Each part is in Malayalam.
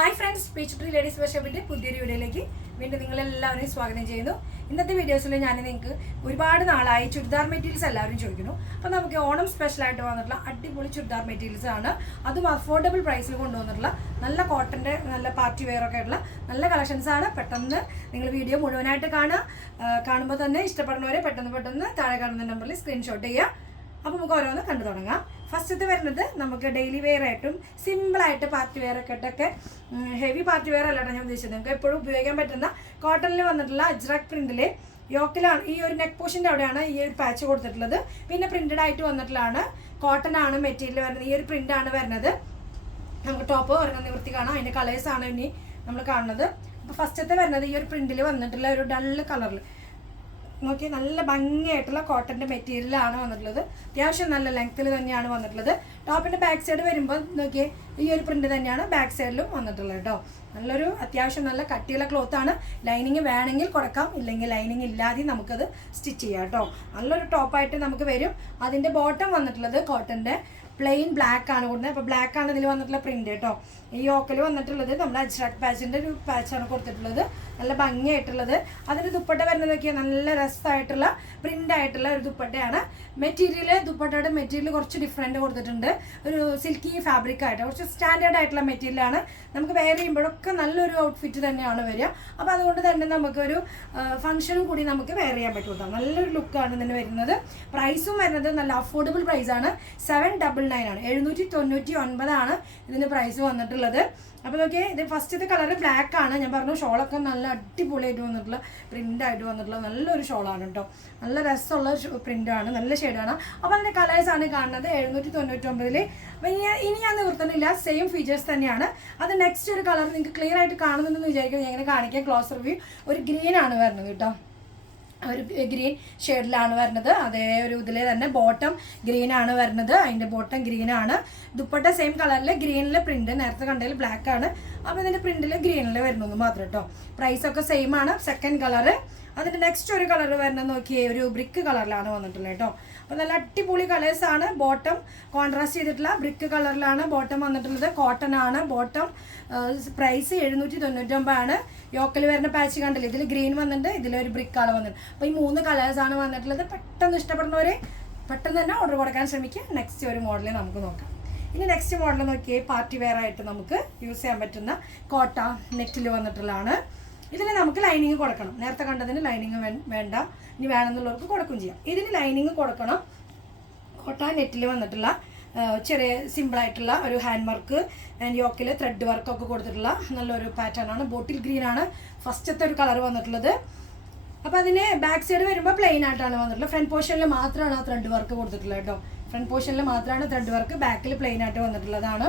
Hi friends speech tree ladies വർഷപ്പിന്റെ പുതിയൊരു വീഡിയോയിലേക്ക് വീണ്ടും നിങ്ങളെല്ലാവരെയും സ്വാഗതം ചെയ്യുന്നു. ഇന്നത്തെ വീഡിയോസിൽ ഞാൻ നിങ്ങൾക്ക് ഒരുപാട് നാളായി ചുരിദാർ മെറ്റീരിയൽസ് എല്ലാവരും ചോദിക്കുന്നു. അപ്പോൾ നമുക്ക് ഓണം സ്പെഷ്യലായിട്ട് വന്നിട്ടുള്ള അടിപൊളി ചുരിദാർ മെറ്റീരിയൽസ് ആണ്. അതും അഫോർഡബിൾ പ്രൈസിൽ കൊണ്ടുവന്നിട്ടുള്ള നല്ല കോട്ടന്റെ നല്ല പാർട്ടി വെയർ ഒക്കെ ആയിട്ടുള്ള നല്ല കളക്ഷൻസ് ആണ്. പെട്ടെന്ന് നിങ്ങൾ വീഡിയോ മുഴുവനായിട്ട് കാണുക. കാണുമ്പോൾ തന്നെ ഇഷ്ടപ്പെടുന്നവരെ പെട്ടെന്ന് പെട്ടെന്ന് താഴെ കാണുന്ന നമ്പറിൽ സ്ക്രീൻഷോട്ട് ചെയ്യുക. അപ്പോൾ നമുക്ക് ഓരോന്ന് കണ്ടു തുടങ്ങാം. ഫസ്റ്റത്തെ വരുന്നത് നമുക്ക് ഡെയിലി വെയർ ആയിട്ടും സിമ്പിളായിട്ട് പാർട്ടി വെയർ ഒക്കെ ഇട്ടൊക്കെ ഹെവി പാർട്ടി വെയർ അല്ലാണ്ട് ഞാൻ ഉദ്ദേശിച്ചത്. നിങ്ങൾക്ക് എപ്പോഴും ഉപയോഗിക്കാൻ പറ്റുന്ന കോട്ടണിൽ വന്നിട്ടുള്ള അജ്രക് പ്രിന്റിൽ യോക്കിലാണ് ഈ ഒരു നെക്ക് പോഷന്റെ അവിടെയാണ് ഈ ഒരു പാച്ച് കൊടുത്തിട്ടുള്ളത്. പിന്നെ പ്രിന്റഡ് ആയിട്ട് വന്നിട്ടുള്ളതാണ് കോട്ടൺ ആണ് മെറ്റീരിയൽ വരുന്നത്. ഈ ഒരു പ്രിന്റ് ആണ് വരുന്നത്. നമുക്ക് ടോപ്പ് ഒരെണ്ണം നിവൃത്തി കാണാം. അതിന്റെ കളേഴ്സാണ് ഇനി നമ്മൾ കാണുന്നത്. അപ്പോൾ ഫസ്റ്റത്തെ വരുന്നത് ഈ ഒരു പ്രിന്റിൽ വന്നിട്ടുള്ള ഒരു ഡൾ കളറിൽ നോക്കി നല്ല ഭംഗിയായിട്ടുള്ള കോട്ടന്റെ മെറ്റീരിയലാണ് വന്നിട്ടുള്ളത്. അത്യാവശ്യം നല്ല ലെങ്ത്തിൽ തന്നെയാണ് വന്നിട്ടുള്ളത്. ടോപ്പിന്റെ ബാക്ക് സൈഡ് വരുമ്പോൾ നോക്കിയേ ഈ ഒരു പ്രിന്റ് തന്നെയാണ് ബാക്ക് സൈഡിലും വന്നിട്ടുള്ളത് കേട്ടോ നല്ലൊരു അത്യാവശ്യം നല്ല കട്ടിയുള്ള ക്ലോത്ത് ആണ്. ലൈനിങ് വേണമെങ്കിൽ കൊടുക്കാം ഇല്ലെങ്കിൽ ലൈനിങ് ഇല്ലാതെ നമുക്കത് സ്റ്റിച്ച് ചെയ്യാം കേട്ടോ നല്ലൊരു ടോപ്പായിട്ട് നമുക്ക് വരും. അതിന്റെ ബോട്ടം വന്നിട്ടുള്ളത് കോട്ടന്റെ പ്ലെയിൻ ബ്ലാക്ക് ആണ് കൂടുന്നത് അപ്പോൾ ബ്ലാക്ക് ആണ് ഇതിൽ വന്നിട്ടുള്ള പ്രിന്റ് കേട്ടോ ഈ ഓക്കൽ വന്നിട്ടുള്ളത് നമ്മൾ അജ്രാട്ട് പാച്ചിന്റെ ഒരു പാച്ചാണ് കൊടുത്തിട്ടുള്ളത്. നല്ല ഭംഗിയായിട്ടുള്ളത്. അതിന്റെ ദുപ്പട്ട വരുന്നത് നോക്കിയാൽ നല്ല രസമായിട്ടുള്ള പ്രിന്റ് ആയിട്ടുള്ള ഒരു ദുപ്പട്ടയാണ്. മെറ്റീരിയൽ ദുപ്പട്ടയുടെ മെറ്റീരിയൽ കുറച്ച് ഡിഫറെന്റ് കൊടുത്തിട്ടുണ്ട്. ഒരു സിൽക്കി ഫാബ്രിക് ആയിട്ട് കുറച്ച് സ്റ്റാൻഡേർഡ് ആയിട്ടുള്ള മെറ്റീരിയലാണ് നമുക്ക് വെയർ ചെയ്യുമ്പോഴൊക്കെ നല്ലൊരു ഔട്ട്ഫിറ്റ് തന്നെയാണ് വരിക. അപ്പോൾ അതുകൊണ്ട് തന്നെ നമുക്കൊരു ഫംഗ്ഷനും കൂടി നമുക്ക് വെയർ ചെയ്യാൻ പറ്റും കേട്ടോ. നല്ലൊരു ലുക്കാണ് ഇതിന് വരുന്നത്. പ്രൈസും വരുന്നത് നല്ല അഫോർഡബിൾ പ്രൈസാണ് സെവൻ ഡബിൾ നയൻ ആണ്. എഴുന്നൂറ്റി തൊണ്ണൂറ്റി ഒൻപതാണ് ഇതിന് പ്രൈസ് വന്നിട്ടുള്ളത്. അപ്പോൾ നോക്കിയേ ഇത് ഫസ്റ്റത്തെ കളർ ബ്ലാക്ക് ആണ്. ഞാൻ പറഞ്ഞു ഷോളൊക്കെ നല്ല അടിപൊളിയായിട്ട് വന്നിട്ടുള്ള പ്രിന്റ് ആയിട്ട് വന്നിട്ടുള്ള നല്ലൊരു ഷോളാണ് കേട്ടോ നല്ല രസമുള്ള പ്രിന്റ് ആണ്. നല്ല ഷെയ്ഡാണ് അപ്പോൾ കളേഴ്സ് ആണ് കാണുന്നത്. എഴുന്നൂറ്റി തൊണ്ണൂറ്റി ഒമ്പതിൽ അപ്പോൾ ഇനി ഞാൻ നിവർത്തുന്നില്ല സെയിം ഫീച്ചേഴ്സ് തന്നെയാണ്. അത് നെക്സ്റ്റ് ഒരു കളർ നിങ്ങൾക്ക് ക്ലിയർ ആയിട്ട് കാണുന്നുണ്ടെന്ന് വിചാരിക്കും ഞാൻ ഇങ്ങനെ കാണിക്കാം. ക്ലോസ് റിവ്യൂ ഒരു ഗ്രീൻ ആണ് വരുന്നത് കേട്ടോ ഒരു ഗ്രീൻ ഷെയ്ഡിലാണ് വരുന്നത്. അതേ ഒരു ഇതിലെ തന്നെ ബോട്ടം ഗ്രീൻ ആണ് വരുന്നത്. അതിന്റെ ബോട്ടം ഗ്രീൻ ആണ്. ദുപ്പട്ട സെയിം കളറിൽ ഗ്രീനിലെ പ്രിന്റ് നേരത്തെ കണ്ടതിൽ ബ്ലാക്ക് ആണ്. അപ്പോൾ ഇതിന്റെ പ്രിന്റിൽ ഗ്രീനിൽ വരുന്നത് മാത്രം കേട്ടോ പ്രൈസ് ഒക്കെ സെയിം ആണ്. സെക്കൻഡ് കളറ് അതിന്റെ നെക്സ്റ്റ് ഒരു കളർ വരുന്നത് നോക്കിയേ ഒരു ബ്രിക്ക് കളറിലാണ് വന്നിട്ടുള്ളത് കേട്ടോ അപ്പോൾ നല്ല അടിപൊളി കളേഴ്സാണ് ബോട്ടം കോൺട്രാസ്റ്റ് ചെയ്തിട്ടുള്ള ബ്രിക്ക് കളറിലാണ് ബോട്ടം വന്നിട്ടുള്ളത്. കോട്ടൺ ആണ്. ബോട്ടം പ്രൈസ് എഴുന്നൂറ്റി തൊണ്ണൂറ്റൊമ്പതാണ് യോക്കൽ വരുന്ന പാച്ച് കണ്ടില്ല? ഇതിൽ ഗ്രീൻ വന്നിട്ടുണ്ട് ഇതിലൊരു ബ്രിക്ക് ആണ് വന്നിട്ടുണ്ട് അപ്പോൾ ഈ മൂന്ന് കളേഴ്സാണ് വന്നിട്ടുള്ളത്. പെട്ടെന്ന് ഇഷ്ടപ്പെടുന്നവരെ പെട്ടെന്ന് തന്നെ ഓർഡർ കൊടുക്കാൻ ശ്രമിക്കുക. നെക്സ്റ്റ് ഒരു മോഡൽ നമുക്ക് നോക്കാം. ഇനി നെക്സ്റ്റ് മോഡൽ നോക്കിയേ പാർട്ടി വെയർ ആയിട്ട് നമുക്ക് യൂസ് ചെയ്യാൻ പറ്റുന്ന കോട്ട നെറ്റിൽ വന്നിട്ടുള്ളതാണ്. ഇതിന് നമുക്ക് ലൈനിങ് കൊടുക്കണം. നേരത്തെ കണ്ടതിന് ലൈനിങ് വേണ്ട. ഇനി വേണമെന്നുള്ളവർക്ക് കൊടുക്കുകയും ചെയ്യാം. ഇതിന് ലൈനിങ് കൊടുക്കണം. കോട്ട നെറ്റിൽ വന്നിട്ടുള്ള ചെറിയ സിമ്പിളായിട്ടുള്ള ഒരു ഹാൻഡ് വർക്ക് ആൻഡ് യോക്കിൽ ത്രെഡ് വർക്കൊക്കെ കൊടുത്തിട്ടുള്ള നല്ലൊരു പാറ്റേൺ ആണ്. ബോട്ടിൽ ഗ്രീൻ ആണ് ഫസ്റ്റത്തെ ഒരു കളർ വന്നിട്ടുള്ളത്. അപ്പോൾ അതിന് ബാക്ക് സൈഡ് വരുമ്പോൾ പ്ലെയിൻ ആയിട്ടാണ് വന്നിട്ടുള്ളത്. ഫ്രണ്ട് പോർഷനിൽ മാത്രമാണ് ആ ത്രെഡ് വർക്ക് കൊടുത്തിട്ടുള്ളത് കേട്ടോ. ഫ്രണ്ട് പോർഷനിൽ മാത്രമാണ് ത്രെഡ് വർക്ക് ബാക്കിൽ പ്ലെയിൻ ആയിട്ട് വന്നിട്ടുള്ളതാണ്.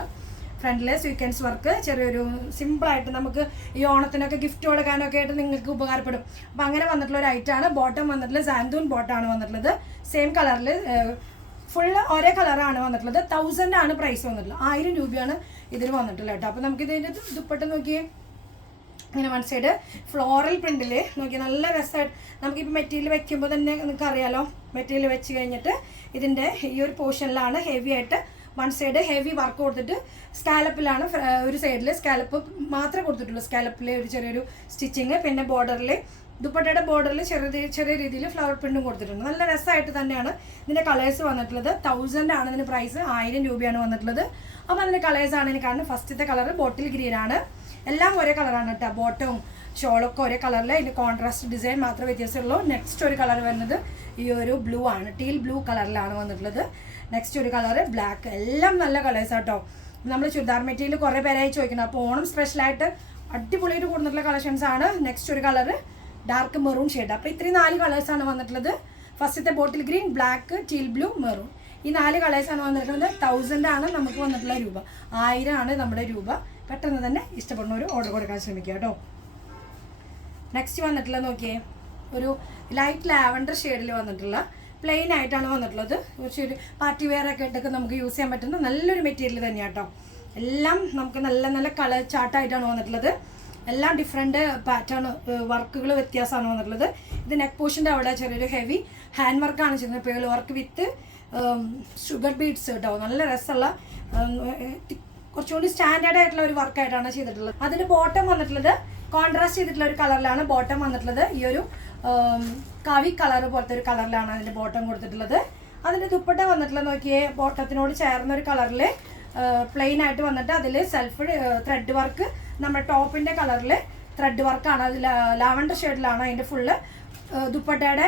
ഫ്രണ്ടിലെ സ്വീക്കൻസ് വർക്ക് ചെറിയൊരു സിമ്പിളായിട്ട് നമുക്ക് ഈ ഓണത്തിനൊക്കെ ഗിഫ്റ്റ് കൊടുക്കാനൊക്കെ ആയിട്ട് നിങ്ങൾക്ക് ഉപകാരപ്പെടും. അപ്പോൾ അങ്ങനെ വന്നിട്ടുള്ള ഒരു ഐറ്റമാണ് ബോട്ടം വന്നിട്ടുള്ള സാന്തൂൺ ബോട്ടാണ് വന്നിട്ടുള്ളത്. സെയിം കളറിൽ ഫുള്ള് ഒരേ കളറാണ് വന്നിട്ടുള്ളത്. തൗസൻഡ് ആണ് പ്രൈസ് വന്നിട്ടുള്ളത്. ആയിരം രൂപയാണ് ഇതിന് വന്നിട്ടുള്ളത് കേട്ടോ. അപ്പോൾ നമുക്ക് ഇതിന്റെ ദുപ്പട്ട നോക്കിയേ. ഇങ്ങനെ വൺ സൈഡ് ഫ്ലോറൽ പ്രിന്റിൽ നോക്കി നല്ല രസമായിട്ട് നമുക്കിപ്പോൾ മെറ്റീരിയൽ വെക്കുമ്പോൾ തന്നെ നിങ്ങൾക്ക് അറിയാലോ മെറ്റീരിയൽ വെച്ച് കഴിഞ്ഞിട്ട് ഇതിന്റെ ഈ ഒരു പോർഷനിലാണ് ഹെവി ആയിട്ട് വൺ സൈഡ് ഹെവി വർക്ക് കൊടുത്തിട്ട് സ്കാലപ്പിലാണ് ഒരു സൈഡിൽ സ്കാലപ്പ് മാത്രമേ കൊടുത്തിട്ടുള്ളൂ. സ്കാലപ്പിലെ ഒരു ചെറിയൊരു സ്റ്റിച്ചിങ് പിന്നെ ബോർഡറിൽ ദുപ്പട്ടയുടെ ബോർഡറിൽ ചെറിയ ചെറിയ രീതിയിൽ ഫ്ലവർ പ്രിന്റും കൊടുത്തിട്ടുണ്ട്. നല്ല രസമായിട്ട് തന്നെയാണ് ഇതിന്റെ കളേഴ്സ് വന്നിട്ടുള്ളത്. തൗസൻഡ് ആണ് ഇതിന് പ്രൈസ് ആയിരം രൂപയാണ് വന്നിട്ടുള്ളത്. അപ്പോൾ അതിന്റെ കളേഴ്സ് ആണ് എനിക്ക് കാണുന്നത് ഫസ്റ്റത്തെ കളർ ബോട്ടിൽ ഗ്രീൻ ആണ്. എല്ലാം ഒരേ കളറാണ് കേട്ടോ. ബോട്ടവും ഷോളൊക്കെ ഒരേ കളറിൽ അതിന്റെ കോൺട്രാസ്റ്റ് ഡിസൈൻ മാത്രമേ വ്യത്യാസമുള്ളൂ. നെക്സ്റ്റ് ഒരു കളർ വരുന്നത് ഈ ഒരു ബ്ലൂ ആണ്. ടീൽ ബ്ലൂ കളറിലാണ് വന്നിട്ടുള്ളത്. നെക്സ്റ്റ് ഒരു കളറ് ബ്ലാക്ക് എല്ലാം നല്ല കളേഴ്സ് കേട്ടോ നമ്മൾ ചുരിദാർ മെറ്റീരിയൽ കുറേ പേരായി ചോദിക്കണം അപ്പോൾ ഓണം സ്പെഷ്യലായിട്ട് അടിപൊളിയായിട്ട് കൊടുത്തിട്ടുള്ള കളക്ഷൻസ് ആണ്. നെക്സ്റ്റ് ഒരു കളറ് ഡാർക്ക് മെറൂൺ ഷെയ്ഡ് അപ്പോൾ ഇത്രയും നാല് കളേഴ്സ് ആണ് വന്നിട്ടുള്ളത്. ഫസ്റ്റത്തെ ബോട്ടിൽ green black teal blue maroon ഈ നാല് കളേഴ്സ് ആണ് വന്നിട്ടുള്ളത്. തൗസൻഡ് ആണ് നമുക്ക് വന്നിട്ടുള്ള രൂപ. ആയിരം ആണ് നമ്മുടെ രൂപ. പെട്ടെന്ന് തന്നെ ഇഷ്ടപ്പെടുന്ന ഒരു ഓർഡർ കൊടുക്കാൻ ശ്രമിക്കുക കേട്ടോ. നെക്സ്റ്റ് വന്നിട്ടുള്ളത് നോക്കിയേ. ഒരു ലൈറ്റ് ലാവൻഡർ ഷെയ്ഡിൽ വന്നിട്ടുള്ള പ്ലെയിൻ ആയിട്ടാണ് വന്നിട്ടുള്ളത്. കുറച്ച് ഒരു പാർട്ടി വെയർ ഒക്കെ ഇട്ടൊക്കെ നമുക്ക് യൂസ് ചെയ്യാൻ പറ്റുന്ന നല്ലൊരു മെറ്റീരിയൽ തന്നെയാണ് കേട്ടോ എല്ലാം നമുക്ക് നല്ല നല്ല കളർ ചാർട്ടായിട്ടാണ് വന്നിട്ടുള്ളത്. എല്ലാം ഡിഫറെന്റ് പാറ്റേൺ വർക്കുകൾ വ്യത്യാസമാണ് വന്നിട്ടുള്ളത്. ഇത് നെക്ക് പോഷന്റെ അവിടെ ചെറിയൊരു ഹെവി ഹാൻഡ് വർക്കാണ് ചെയ്യുന്നത്. Pearl work with sugar beads കേട്ടോ നല്ല രസമുള്ള കുറച്ചുകൂടി സ്റ്റാൻഡേർഡ് ആയിട്ടുള്ള ഒരു വർക്കായിട്ടാണ് ചെയ്തിട്ടുള്ളത്. അതിന് ബോട്ടം വന്നിട്ടുള്ളത് കോൺട്രാസ്റ്റ് ചെയ്തിട്ടുള്ള ഒരു കളറിലാണ് ബോട്ടം വന്നിട്ടുള്ളത്. ഈ ഒരു കവി കളർ പോലത്തെ ഒരു കളറിലാണ് അതിന്റെ ബോട്ടം കൊടുത്തിട്ടുള്ളത്. അതിന്റെ ദുപ്പട്ട വന്നിട്ടുള്ളത് നോക്കിയേ ബോട്ടത്തിനോട് ചേർന്ന ഒരു കളറിൽ പ്ലെയിൻ ആയിട്ട് വന്നിട്ട് അതിൽ സെൽഫ് ത്രെഡ് വർക്ക് നമ്മുടെ ടോപ്പിന്റെ കളറിൽ ത്രെഡ് വർക്കാണ് അത് ലാവൻഡർ ഷെയ്ഡിലാണ് അതിന്റെ ഫുള്ള് ദുപ്പട്ടയുടെ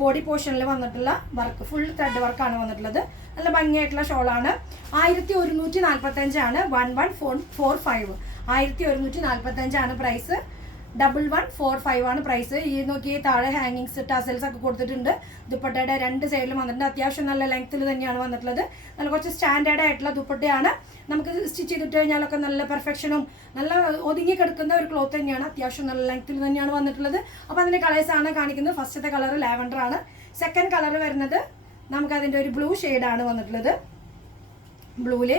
ബോഡി പോർഷനിൽ വന്നിട്ടുള്ള വർക്ക് ഫുൾ ത്രെഡ് വർക്കാണ് വന്നിട്ടുള്ളത്. നല്ല ഭംഗിയായിട്ടുള്ള ഷോളാണ് ആയിരത്തി ഒരുന്നൂറ്റി നാൽപ്പത്തി അഞ്ചാണ് one one four four five ആയിരത്തി ഒരുന്നൂറ്റി നാൽപ്പത്തി അഞ്ചാണ് price double one four five ആണ് പ്രൈസ് ഈ നോക്കി താഴെ ഹാങ്ങിങ്സ് ടസൽസ് ഒക്കെ കൊടുത്തിട്ടുണ്ട്. ദുപ്പട്ടയുടെ രണ്ട് സൈഡിലും വന്നിട്ടുണ്ട്. അത്യാവശ്യം നല്ല ലെങ്ത്തിൽ തന്നെയാണ് വന്നിട്ടുള്ളത്. നല്ല കുറച്ച് സ്റ്റാൻഡേർഡ് ആയിട്ടുള്ള ദുപ്പട്ടയാണ്. നമുക്ക് സ്റ്റിച്ച് ചെയ്തിട്ട് കഴിഞ്ഞാലൊക്കെ നല്ല പെർഫെക്ഷനും നല്ല ഒതുങ്ങി കിടക്കുന്ന ഒരു ക്ലോത്ത് തന്നെയാണ്. അത്യാവശ്യം നല്ല ലെങ്ത്തിൽ തന്നെയാണ് വന്നിട്ടുള്ളത്. അപ്പോൾ അതിന്റെ കളേഴ്സാണ് കാണിക്കുന്നത്. ഫസ്റ്റത്തെ കളർ ലാവൻഡർ ആണ്. സെക്കൻഡ് കളർ വരുന്നത് നമുക്ക് അതിന്റെ ഒരു ബ്ലൂ ഷെയ്ഡാണ് വന്നിട്ടുള്ളത്. ബ്ലൂവിൽ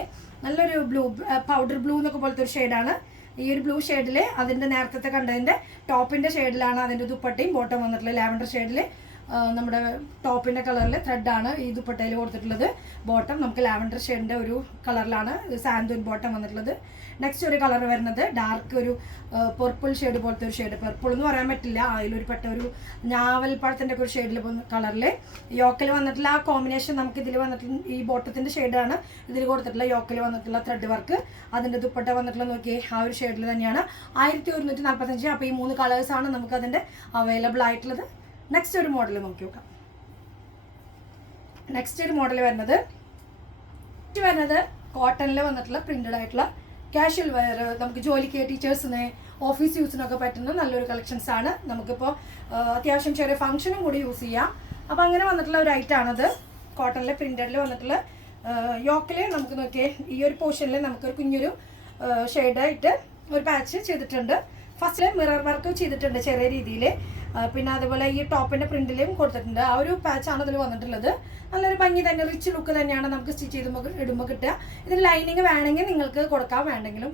നല്ലൊരു ബ്ലൂ പൗഡർ ബ്ലൂ എന്നൊക്കെ പോലത്തെ ഒരു ഷെയ്ഡാണ് ഈ ഒരു ബ്ലൂ ഷെയ്ഡിൽ അതിന്റെ നേരത്തെ കണ്ടതിന്റെ ടോപ്പിന്റെ ഷെയ്ഡിലാണ് അതിന്റെ ദുപ്പട്ടയും ബോട്ടം വന്നിട്ടുള്ളത് ലാവൻഡർ ഷെയ്ഡിൽ നമ്മുടെ ടോപ്പിന്റെ കളറിൽ ത്രെഡാണ് ഈ ദുപ്പട്ടയിൽ കൊടുത്തിട്ടുള്ളത്. ബോട്ടം നമുക്ക് ലാവൻഡർ ഷെയ്ഡിന്റെ ഒരു കളറിലാണ് സാന്ത്വൻ ബോട്ടം വന്നിട്ടുള്ളത്. നെക്സ്റ്റ് ഒരു കളർ വരുന്നത് ഡാർക്ക് ഒരു പർപ്പിൾ ഷെയ്ഡ് പോലത്തെ ഒരു ഷെയ്ഡ് പർപ്പിൾ എന്ന് പറയാൻ പറ്റില്ല. അതിലൊരു പെട്ട ഒരു ഞാവൽ പഴത്തിന്റെ ഒക്കെ ഒരു ഷെയ്ഡിൽ കളറിൽ യോക്കിൽ വന്നിട്ടുള്ള ആ കോമ്പിനേഷൻ നമുക്ക് ഇതിൽ വന്നിട്ടുള്ള ഈ ബോട്ടത്തിന്റെ ഷെയ്ഡാണ് ഇതിൽ കൊടുത്തിട്ടുള്ള യോക്കിൽ വന്നിട്ടുള്ള ത്രെഡ് വർക്ക് അതിന്റെ ദുപ്പട്ട വന്നിട്ടുള്ള നോക്കിയേ ആ ഒരു ഷെയ്ഡിൽ തന്നെയാണ്. ആയിരത്തി ഒരുന്നൂറ്റി നാൽപ്പത്തഞ്ച് അപ്പോൾ ഈ മൂന്ന് കളേഴ്സ് ആണ് നമുക്ക് അതിന്റെ അവൈലബിൾ ആയിട്ടുള്ളത്. നെക്സ്റ്റ് ഒരു മോഡൽ നോക്കി നോക്കാം. നെക്സ്റ്റ് ഒരു മോഡൽ വരുന്നത് വരുന്നത് കോട്ടണിൽ വന്നിട്ടുള്ള പ്രിന്റഡ് ആയിട്ടുള്ള കാഷ്വൽ വെയർ നമുക്ക് ജോലിക്ക് ടീച്ചേഴ്സിന് ഓഫീസ് യൂസിനൊക്കെ പറ്റുന്ന നല്ലൊരു കളക്ഷൻസ് ആണ്. നമുക്കിപ്പോൾ അത്യാവശ്യം ചെറിയ ഫംഗ്ഷനും കൂടി യൂസ് ചെയ്യാം. അപ്പോൾ അങ്ങനെ വന്നിട്ടുള്ള ഒരു ഐറ്റം ആണത്. കോട്ടണിലെ പ്രിന്റഡിൽ വന്നിട്ടുള്ള യോക്കിൽ നമുക്ക് നോക്കിയേ ഈ ഒരു പോർഷനിൽ നമുക്കൊരു കുഞ്ഞൊരു ഷെയ്ഡായിട്ട് ഒരു പാച്ച് ചെയ്തിട്ടുണ്ട്. ഫസ്റ്റിൽ മിറർ വർക്ക് ചെയ്തിട്ടുണ്ട് ചെറിയ രീതിയിൽ പിന്നെ അതുപോലെ ഈ ടോപ്പിന്റെ പ്രിന്റിലും കൊടുത്തിട്ടുണ്ട്. ആ ഒരു പാച്ച് ആണ് ഇതിൽ വന്നിട്ടുള്ളത്. നല്ലൊരു ഭംഗി തന്നെ റിച്ച് ലുക്ക് തന്നെയാണ് നമുക്ക് സ്റ്റിച്ച് ചെയ്യുമ്പോൾ ഇടുമ്പോൾ കിട്ടുക. ഇതിന് ലൈനിങ് വേണമെങ്കിൽ നിങ്ങൾക്ക് കൊടുക്കാം വേണ്ടെങ്കിലും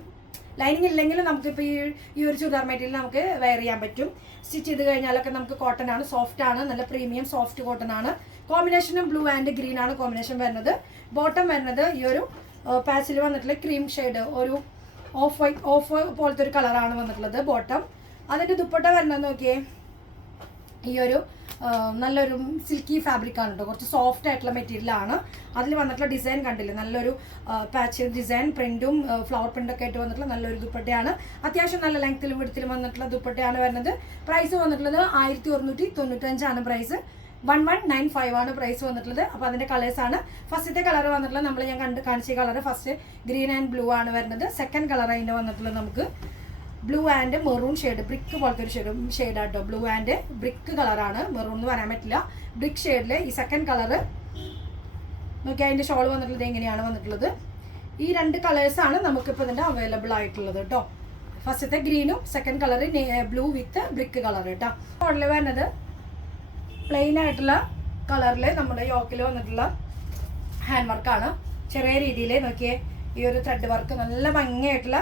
ലൈനിങ് ഇല്ലെങ്കിലും നമുക്ക് നമുക്കിപ്പോൾ ഈ ഈ ഒരു ചുരിദാർ മെറ്റീരിയൽ നമുക്ക് വെയർ ചെയ്യാൻ പറ്റും. സ്റ്റിച്ച് ചെയ്ത് കഴിഞ്ഞാലൊക്കെ നമുക്ക് കോട്ടൺ ആണ് സോഫ്റ്റ് ആണ് നല്ല പ്രീമിയം സോഫ്റ്റ് കോട്ടൺ ആണ്. കോമ്പിനേഷനും ബ്ലൂ ആൻഡ് ഗ്രീൻ ആണ് കോമ്പിനേഷൻ വരുന്നത്. ബോട്ടം വരുന്നത് ഈ ഒരു പാച്ചിൽ വന്നിട്ടുള്ള ക്രീം ഷെയ്ഡ് ഒരു ഓഫ് വൈറ്റ് ഓഫ് പോലത്തെ ഒരു കളറാണ് വന്നിട്ടുള്ളത് ബോട്ടം അതിന്റെ ദുപ്പട്ട വരുന്നത് നോക്കിയേ. ഈ ഒരു നല്ലൊരു സിൽക്കി ഫാബ്രിക് ആണ് കേട്ടോ കുറച്ച് സോഫ്റ്റ് ആയിട്ടുള്ള മെറ്റീരിയൽ ആണ്. അതിൽ വന്നിട്ടുള്ള ഡിസൈൻ കണ്ടില്ലേ? നല്ലൊരു പാച്ച് ഡിസൈൻ പ്രിന്റും ഫ്ലവർ പ്രിന്റൊക്കെ ആയിട്ട് വന്നിട്ടുള്ള നല്ലൊരു ദുപ്പട്ടയാണ്. അത്യാവശ്യം നല്ല ലെങ്ത്തിലും വിടത്തിലും വന്നിട്ടുള്ള ദുപ്പട്ടയാണ് വരുന്നത്. പ്രൈസ് വന്നിട്ടുള്ളത് ആയിരത്തി ഒരുന്നൂറ്റി തൊണ്ണൂറ്റഞ്ചാണ് price one one nine five ആണ് പ്രൈസ് വന്നിട്ടുള്ളത്. അപ്പോൾ അതിന്റെ കളേഴ്സാണ് ഫസ്റ്റത്തെ കളർ വന്നിട്ടുള്ളത് നമ്മൾ ഞാൻ കണ്ട് കാണിച്ച colour first green and blue ആണ് വരുന്നത്. സെക്കൻഡ് കളർ അതിന്റെ വന്നിട്ടുള്ളത് നമുക്ക്. Blue and maroon shade brick പോലത്തെ ഒരു ഷെയ്ഡ് ഷെയ്ഡാട്ടോ ബ്ലൂ ആൻഡ് ബ്രിക്ക് കളറാണ് മെറൂൺ എന്ന് പറയാൻ പറ്റില്ല. ബ്രിക്ക് ഷെയ്ഡിൽ ഈ സെക്കൻഡ് കളറ് നോക്കി അതിന്റെ ഷോൾ വന്നിട്ടുള്ളത് എങ്ങനെയാണ് വന്നിട്ടുള്ളത്? ഈ രണ്ട് കളേഴ്സാണ് നമുക്കിപ്പോൾ ഇതിന്റെ അവൈലബിൾ ആയിട്ടുള്ളത് കേട്ടോ ഫസ്റ്റത്തെ ഗ്രീനും second colour blue with brick colour കേട്ടോ മോഡൽ വരുന്നത് പ്ലെയിൻ ആയിട്ടുള്ള കളറിൽ നമ്മുടെ യോക്കിൽ വന്നിട്ടുള്ള ഹാൻഡ് വർക്കാണ് ചെറിയ രീതിയിൽ നോക്കിയേ ഈ ഒരു ത്രെഡ് വർക്ക് നല്ല ഭംഗിയായിട്ടുള്ള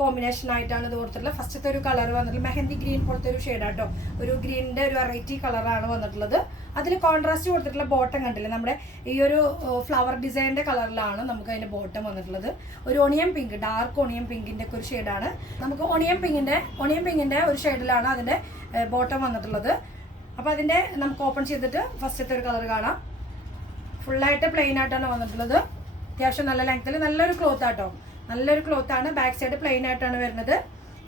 കോമ്പിനേഷൻ ആയിട്ടാണ് ഇത് കൊടുത്തിട്ടുള്ളത്. ഫസ്റ്റത്തെ ഒരു കളർ വന്നിട്ടുള്ളത് മെഹന്തി ഗ്രീൻ പോലത്തെ ഒരു ഷെയ്ഡാട്ടോ ഒരു ഗ്രീനിന്റെ ഒരു വെറൈറ്റി കളറാണ് വന്നിട്ടുള്ളത്. അതിൽ കോൺട്രാസ്റ്റ് കൊടുത്തിട്ടുള്ള ബോട്ടം കണ്ടില്ലേ? നമ്മുടെ ഈ ഒരു ഫ്ലവർ ഡിസൈനിന്റെ കളറിലാണ് നമുക്ക് അതിന്റെ ബോട്ടം വന്നിട്ടുള്ളത്. ഒരു ഒണിയൻ പിങ്ക് ഡാർക്ക് ഒണിയൻ പിങ്കിന്റെ ഒക്കെ ഒരു ഷെയ്ഡാണ് നമുക്ക് ഒണിയൻ പിങ്കിന്റെ ഒണിയൻ പിങ്കിന്റെ ഒരു ഷെയ്ഡിലാണ് അതിന്റെ ബോട്ടം വന്നിട്ടുള്ളത്. അപ്പോൾ അതിന്റെ നമുക്ക് ഓപ്പൺ ചെയ്തിട്ട് ഫസ്റ്റത്തെ ഒരു കളർ കാണാം. ഫുള്ളായിട്ട് പ്ലെയിൻ ആയിട്ടാണ് വന്നിട്ടുള്ളത്. അത്യാവശ്യം നല്ല ലെങ്ത്തിൽ നല്ലൊരു ക്ലോത്ത് ആട്ടോ. നല്ലൊരു ക്ലോത്ത് ആണ്. ബാക്ക് സൈഡ് പ്ലെയിൻ ആയിട്ടാണ് വരുന്നത്.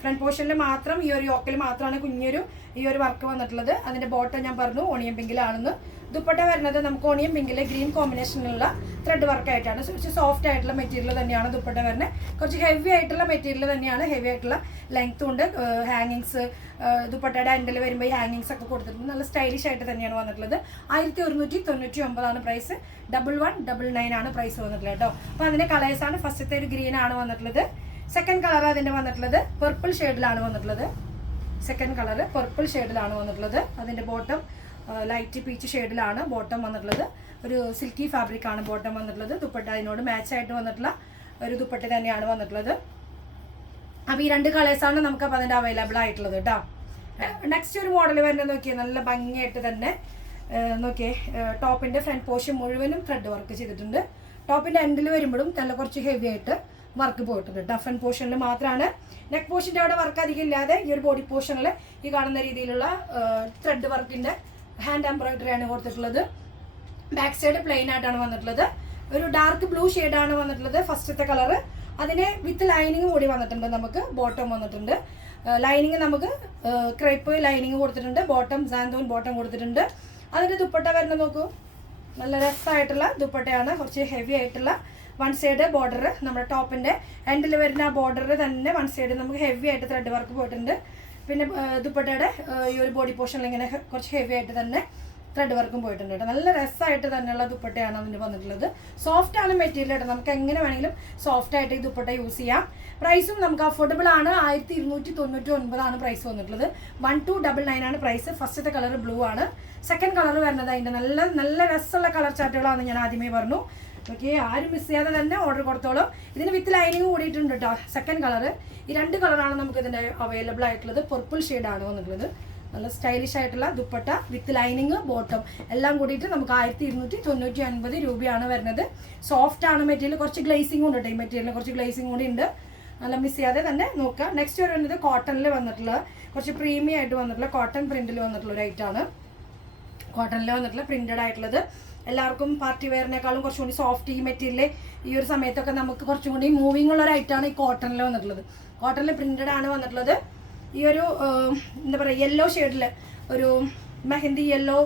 ഫ്രണ്ട് പോർഷനിൽ മാത്രം ഈ ഒരു യോക്കിൽ മാത്രമാണ് കുഞ്ഞൊരു ഈ ഒരു വർക്ക് വന്നിട്ടുള്ളത്. അതിന്റെ ബോട്ടം ഞാൻ പറഞ്ഞു ഓണിയൻ പിങ്കിലാണെന്ന് ദുപ്പട്ട വരുന്നത് നമുക്ക് ഓണിയൻ പിങ്കിൽ ഗ്രീൻ കോമ്പിനേഷനിലുള്ള ത്രെഡ് വർക്ക് ആയിട്ടാണ്. കുറച്ച് സോഫ്റ്റ് ആയിട്ടുള്ള മെറ്റീരിയൽ തന്നെയാണ് ദുപ്പട്ട വരുന്നത്. കുറച്ച് ഹെവി ആയിട്ടുള്ള മെറ്റീരിയൽ തന്നെയാണ് ഹെവി ആയിട്ടുള്ള ലെങ്ത്തും ഉണ്ട്. ഹാങ്ങിങ്സ് ദുപ്പട്ടയുടെ എൻഡിൽ വരുമ്പോൾ ഈ ഹാങ്ങിങ്സ് ഒക്കെ കൊടുത്തിട്ടുണ്ട്. നല്ല സ്റ്റൈലിഷ് ആയിട്ട് തന്നെയാണ് വന്നിട്ടുള്ളത്. ആയിരത്തി ഒരുന്നൂറ്റി തൊണ്ണൂറ്റി ഒമ്പതാണ് price double one double nine ആണ് പ്രൈസ് വന്നിട്ടുള്ളത് കേട്ടോ അപ്പോൾ അതിന്റെ കളേഴ്സാണ് ഫസ്റ്റത്തെ ഒരു ഗ്രീൻ ആണ് വന്നിട്ടുള്ളത്. സെക്കൻഡ് കളർ അതിന്റെ വന്നിട്ടുള്ളത് പെർപ്പിൾ ഷെയ്ഡിലാണ് വന്നിട്ടുള്ളത്. സെക്കൻഡ് കളർ പെർപ്പിൾ ഷെയ്ഡിലാണ് വന്നിട്ടുള്ളത്. അതിന്റെ ബോട്ടം ലൈറ്റ് പീച്ച് ഷെയ്ഡിലാണ് ബോട്ടം വന്നിട്ടുള്ളത്. ഒരു സിൽക്കി ഫാബ്രിക് ആണ് ബോട്ടം വന്നിട്ടുള്ളത്. ദുപ്പട്ട അതിനോട് മാച്ച് ആയിട്ട് വന്നിട്ടുള്ള ഒരു ദുപ്പട്ട തന്നെയാണ് വന്നിട്ടുള്ളത്. അപ്പോൾ ഈ രണ്ട് കളേഴ്സാണ് നമുക്ക് അപ്പൊ അതിന്റെ അവൈലബിൾ ആയിട്ടുള്ളത് കേട്ടോ നെക്സ്റ്റ് ഒരു മോഡൽ വരുന്നത് നോക്കിയാൽ നല്ല ഭംഗിയായിട്ട് തന്നെ നോക്കിയേ ടോപ്പിന്റെ ഫ്രണ്ട് പോർഷൻ മുഴുവനും ത്രെഡ് വർക്ക് ചെയ്തിട്ടുണ്ട്. ടോപ്പിന്റെ എൻഡിൽ വരുമ്പോഴും നല്ല കുറച്ച് ഹെവി ആയിട്ട് വർക്ക് പോയിട്ടുണ്ട് കേട്ടോ ഫ്രണ്ട് പോർഷനിൽ മാത്രമാണ് നെക്ക് പോർഷന്റെ അവിടെ വർക്ക് അധികം ഇല്ലാതെ ഈ ഒരു ബോഡി പോർഷനിൽ ഈ കാണുന്ന രീതിയിലുള്ള ത്രെഡ് വർക്കിന്റെ ഹാൻഡ് എംബ്രോയിഡറി ആണ് കൊടുത്തിട്ടുള്ളത്. ബാക്ക് സൈഡ് പ്ലെയിൻ ആയിട്ടാണ് വന്നിട്ടുള്ളത്. ഒരു ഡാർക്ക് ബ്ലൂ ആണ് വന്നിട്ടുള്ളത് ഫസ്റ്റത്തെ കളറ് അതിന് വിത്ത് ലൈനിങ് കൂടി വന്നിട്ടുണ്ട് നമുക്ക്. ബോട്ടം വന്നിട്ടുണ്ട്. ലൈനിങ് നമുക്ക് ക്രൈപ്പ് ലൈനിങ് കൊടുത്തിട്ടുണ്ട്. ബോട്ടം സാന്തോൻ ബോട്ടം കൊടുത്തിട്ടുണ്ട്. അതിന്റെ ദുപ്പട്ട വരുന്നത് നോക്കൂ. നല്ല രസമായിട്ടുള്ള ദുപ്പട്ടയാണ്. കുറച്ച് ഹെവി ആയിട്ടുള്ള വൺ സൈഡ് ബോർഡർ നമ്മുടെ ടോപ്പിന്റെ എൻഡിൽ വരുന്ന ആ ബോർഡർ തന്നെ വൺ സൈഡ് നമുക്ക് ഹെവി ആയിട്ട് ത്രെഡ് വർക്ക് പോയിട്ടുണ്ട്. പിന്നെ ദുപ്പട്ടയുടെ ഈ ഒരു ബോഡി പോർഷനിൽ ഇങ്ങനെ കുറച്ച് ഹെവി ആയിട്ട് തന്നെ ത്രെഡ് വർക്കും പോയിട്ടുണ്ട് കേട്ടോ. നല്ല രസമായിട്ട് തന്നെയുള്ള ദുപ്പട്ടയാണ് അതിന് വന്നിട്ടുള്ളത്. സോഫ്റ്റ് ആണ് മെറ്റീരിയൽ കേട്ടോ. നമുക്ക് എങ്ങനെ വേണമെങ്കിലും സോഫ്റ്റ് ആയിട്ട് ഈ ദുപ്പട്ട യൂസ് ചെയ്യാം. പ്രൈസും നമുക്ക് അഫോർഡബിൾ ആണ്. ആയിരത്തി ഇരുന്നൂറ്റി തൊണ്ണൂറ്റി ഒൻപതാണ് പ്രൈസ് വന്നിട്ടുള്ളത്. വൺ ടു ഡബിൾ നയൻ ആണ് പ്രൈസ് ഫസ്റ്റത്തെ കളർ ബ്ലൂ ആണ്. സെക്കൻഡ് കളർ വരുന്നത് അതിന്റെ നല്ല നല്ല രസമുള്ള കളർ ചാർട്ടുകളാണ് ഞാൻ ആദ്യമേ പറഞ്ഞു. ഓക്കെ ആരും മിസ് ചെയ്യാതെ തന്നെ ഓർഡർ കൊടുത്തോളും. ഇതിന് വിത്ത് ലൈനിങ് കൂടിയിട്ടുണ്ട് കേട്ടോ സെക്കൻഡ് കളർ ഈ രണ്ട് കളറാണ് നമുക്ക് ഇതിന്റെ അവൈലബിൾ ആയിട്ടുള്ളത്. പർപ്പിൾ ഷെയ്ഡാണ് വന്നിട്ടുള്ളത്. നല്ല സ്റ്റൈലിഷ് ആയിട്ടുള്ള ദുപ്പട്ട വിത്ത് ലൈനിങ് ബോട്ടം എല്ലാം കൂടിയിട്ട് നമുക്ക് ആയിരത്തി ഇരുന്നൂറ്റി തൊണ്ണൂറ്റി അൻപത് രൂപയാണ് വരുന്നത്. സോഫ്റ്റ് ആണ് മെറ്റീരിയൽ കുറച്ച് ഗ്ലേസിംഗ് ഉണ്ട് ഈ മെറ്റീരിയലിന് കുറച്ച് ഗ്ലേസിംഗ് കൂടി ഉണ്ട്. നല്ല മിസ് ചെയ്യാതെ തന്നെ നോക്കുക നെക്സ്റ്റ് വരുന്നത് കോട്ടണിൽ വന്നിട്ടുള്ള കുറച്ച് പ്രീമിയം ആയിട്ട് വന്നിട്ടുള്ള കോട്ടൺ പ്രിന്റിൽ വന്നിട്ടുള്ള ഒരു ഐറ്റാണ് കോട്ടണിൽ വന്നിട്ടുള്ള പ്രിന്റഡ് ആയിട്ടുള്ളത്. എല്ലാവർക്കും പാർട്ടി വെയറിനേക്കാളും കുറച്ചും കൂടി സോഫ്റ്റ് ഈ മെറ്റീരിയൽ ഈ ഒരു സമയത്തൊക്കെ നമുക്ക് കുറച്ചും കൂടി ഒരു ഐറ്റാണ് ഈ കോട്ടണിൽ വന്നിട്ടുള്ളത്. കോട്ടണിൽ പ്രിന്റഡ് ആണ് വന്നിട്ടുള്ളത്. ഈ ഒരു എന്താ പറയുക യെല്ലോ ഷെയ്ഡിൽ ഒരു മെഹന്തി യെല്ലോ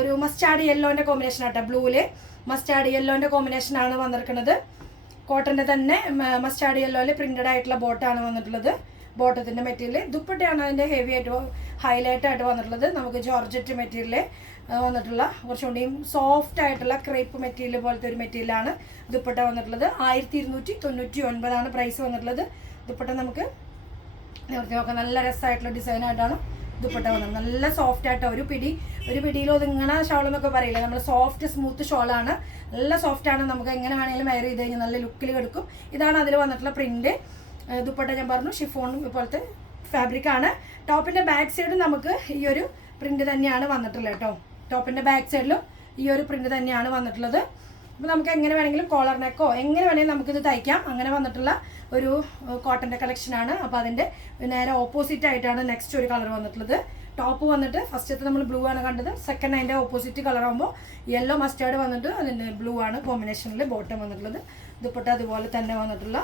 ഒരു മസ്റ്റാർഡ് യെല്ലോന്റെ കോമ്പിനേഷൻ ആട്ടെ ബ്ലൂവിൽ മസ്റ്റാർഡ് യെല്ലോന്റെ കോമ്പിനേഷനാണ് വന്നിരിക്കുന്നത്. കോട്ടന്റെ തന്നെ മസ്റ്റാർഡ് യെല്ലോയിൽ പ്രിന്റഡ് ആയിട്ടുള്ള ബോട്ടാണ് വന്നിട്ടുള്ളത്. ബോട്ടത്തിന്റെ മെറ്റീരിയൽ. ദുപ്പട്ടയാണ് അതിന്റെ ഹെവി ആയിട്ട് ഹൈലൈറ്റ് ആയിട്ട് വന്നിട്ടുള്ളത്. നമുക്ക് ജോർജറ്റ് മെറ്റീരിയൽ വന്നിട്ടുള്ള കുറച്ചുകൂടിയും സോഫ്റ്റ് ആയിട്ടുള്ള ക്രേപ്പ് മെറ്റീരിയൽ പോലത്തെ ഒരു മെറ്റീരിയലാണ് ദുപ്പട്ട വന്നിട്ടുള്ളത്. ആയിരത്തി ഇരുന്നൂറ്റി തൊണ്ണൂറ്റി ഒൻപതാണ് പ്രൈസ് വന്നിട്ടുള്ളത്. ദുപ്പട്ട നമുക്ക് നിവർത്തി നോക്കാം. നല്ല രസമായിട്ടുള്ള ഡിസൈൻ ആയിട്ടാണ് ദുപ്പട്ട വന്നത്. നല്ല സോഫ്റ്റ് ആയിട്ട്. ഒരു പിടി ഒരു പിടിയിൽ ഒതുങ്ങണ ഷോൾ എന്നൊക്കെ പറയില്ല? നമ്മൾ സോഫ്റ്റ് സ്മൂത്ത് ഷോളാണ് നല്ല സോഫ്റ്റ് ആണ്. നമുക്ക് എങ്ങനെ വേണമെങ്കിലും വെയർ ചെയ്ത് കഴിഞ്ഞാൽ നല്ല ലുക്കിൽ കിടക്കും. ഇതാണ് അതിൽ വന്നിട്ടുള്ള പ്രിന്റ് ദുപ്പട്ട ഞാൻ പറഞ്ഞു ഷിഫോൺ പോലത്തെ ഫാബ്രിക് ആണ്. ടോപ്പിന്റെ ബാക്ക് സൈഡും നമുക്ക് ഈ ഒരു പ്രിന്റ് തന്നെയാണ് വന്നിട്ടുള്ളത് കേട്ടോ ടോപ്പിന്റെ ബാക്ക് സൈഡിലും ഈ ഒരു പ്രിന്റ് തന്നെയാണ് വന്നിട്ടുള്ളത്. അപ്പോൾ നമുക്ക് എങ്ങനെ വേണമെങ്കിലും കോളർ നെക്കോ എങ്ങനെ വേണമെങ്കിലും നമുക്കിത് തയ്ക്കാം. അങ്ങനെ വന്നിട്ടുള്ള ഒരു കോട്ടന്റെ കളക്ഷനാണ് അപ്പോൾ അതിന്റെ നേരെ ഓപ്പോസിറ്റ് ആയിട്ടാണ് നെക്സ്റ്റ് ഒരു കളർ വന്നിട്ടുള്ളത്. ടോപ്പ് വന്നിട്ട് ഫസ്റ്റത്തെ നമ്മൾ ബ്ലൂ ആണ് കണ്ടത്. സെക്കൻഡ് അതിന്റെ ഓപ്പോസിറ്റ് കളർ ആകുമ്പോൾ യെല്ലോ മസ്റ്റാർഡ് വന്നിട്ട് അതിന്റെ ബ്ലൂ ആണ് കോമ്പിനേഷനിൽ ബോട്ടം വന്നിട്ടുള്ളത്. ദുപ്പട്ട അതുപോലെ തന്നെ വന്നിട്ടുള്ള